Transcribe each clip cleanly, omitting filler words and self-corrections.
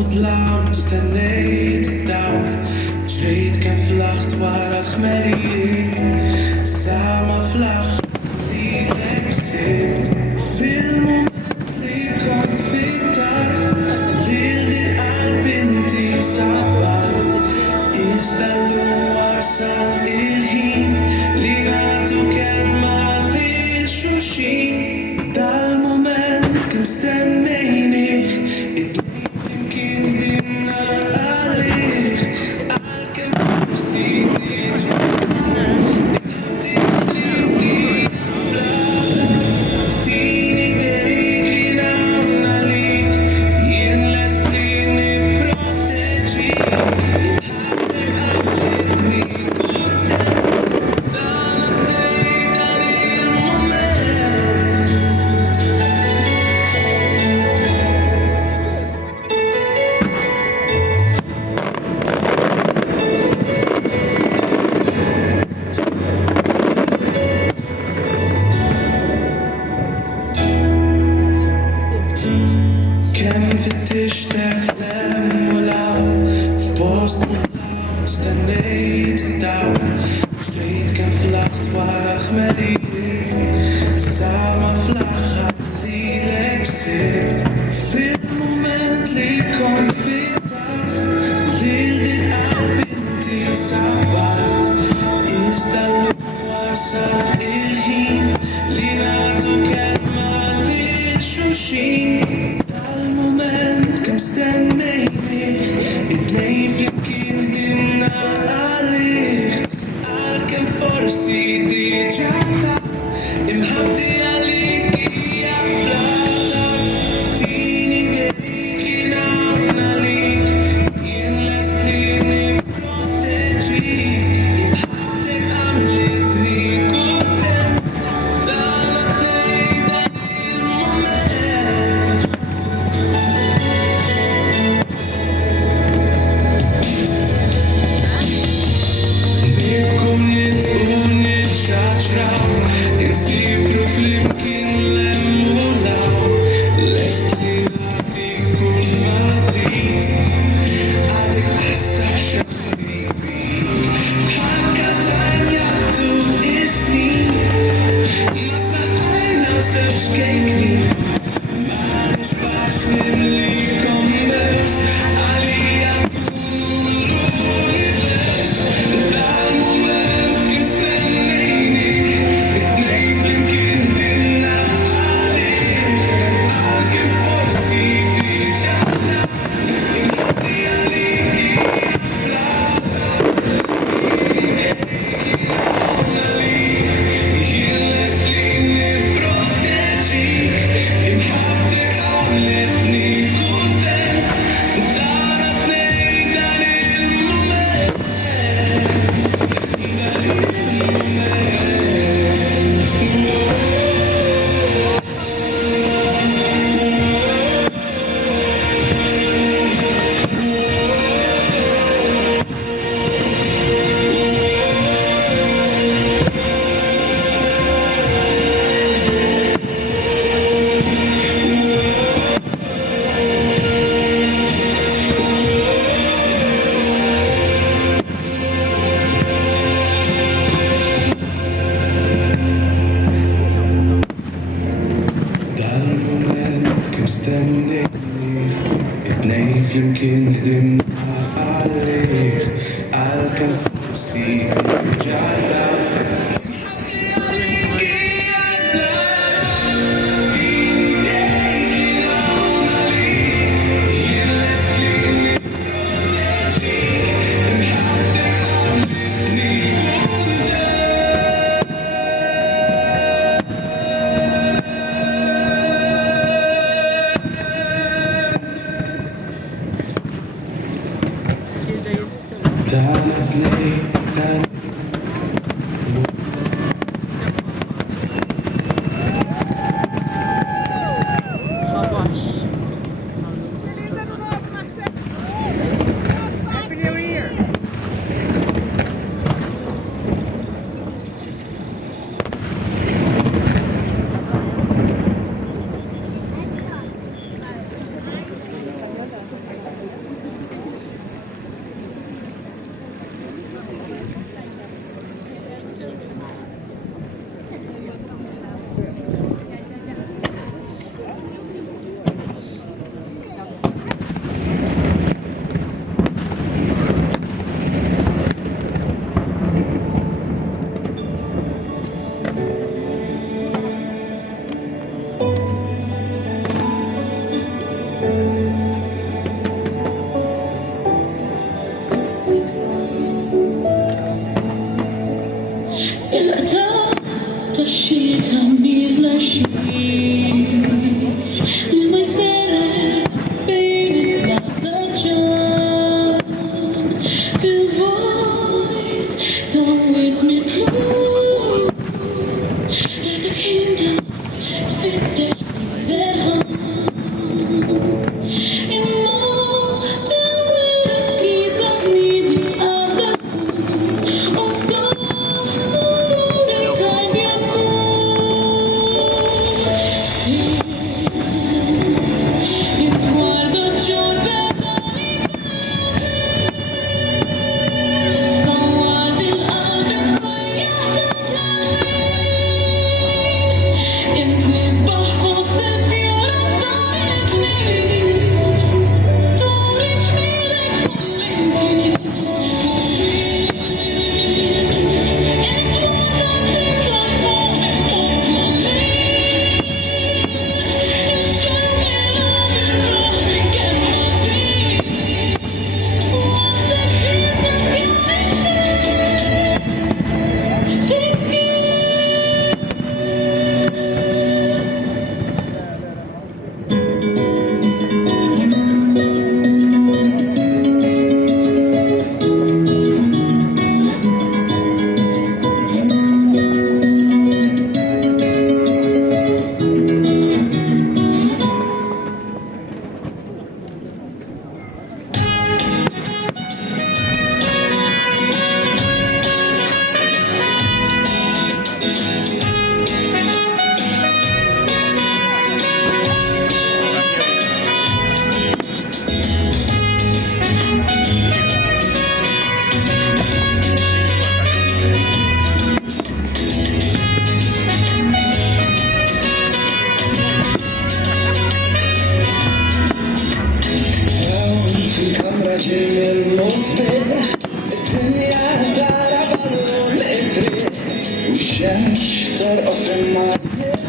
mot land ständigt down Tjejt kan flacht wara khmeriet Sama flach li l'exibt Fil-moment li kont fit-tarf Lil din qalbinti sabat Iżda l-lum wasal il-ħin Li nagħtu kelma lil xulxin Dal-moment kemm stennejni It-tnejn flimkien ħdimna għalih Għalkemm forsi diġà Inħabti għalik hija Tini ħdejk jien hawn għalik Jien lest li nipproteġik Inħabtek għallitni kuntent Dan għaddej dan il-moment Kemm fittixtek lem u law F'post mutlaw stennejt id-dawl Ġrejt kemm flaħt wara l-ħmerijiet Sama fl-aħħar li l-eksibt Fil-moment li kont fit-tarf Lil din qalbinti sabat Iżda l-lum wasal il-ħin Li nagħtu kelma lil xulxin Dal-moment kemm stennejni It-tnejn flimkien ħdimna għalih Għalkemm forsi diġà taf Imħabti għalik hija bla tarf Tini ħdejk jien hawn għalik Jien lest li nipproteġik Imħabtek għamlitni kuntent Dan għaddej dan il-moment Nitkun nitxaċraw Insifru flimkien lem u law Lest li nagħtik kull ma trid Għadek qastaf x'għandi bik F'ħakkatan jgħaddu is-snin Ma saqajna u sewx kejkni Ma nixbax nimlikom bers Għalija tkunu l-univers Dal-moment kien stennejni It-tnejn flimkien ħdimna għalih Għalkemm forsi diġà taf Inħabti għalik hija bla tarf Tini ħdejk jien hawn għalik Jien lest li nipproteġik Imħabtek għamlitni kuntent Dan għaddej dan il-moment Dal-moment kemm stennejni It-tnejn flimkien ħdimna għalih Għalkemm forsi diġà taf Imħabti għalik hija bla tarf Tini ħdejk jien hawn għalik Jien lest li nipproteġik Imħabtek għamlitni kuntent Dan it-tnejn dan Usiąść offenbarhet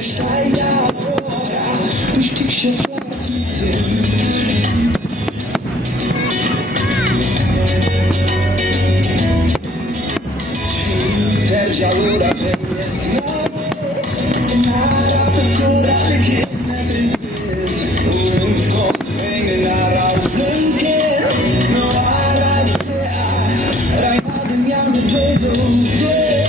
Steiger våra Bestykse flattiser Terciaura fenestrar Nära på korallkinet Runt konfängerna av flunken Några det är Regnaden jammer död och död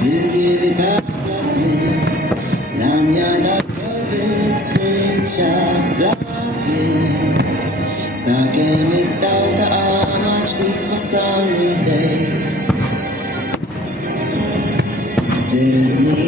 Vilje vi tävlat med Lanyada kövits vichak blakli Sake mit dauta amach dit vasali day Dirni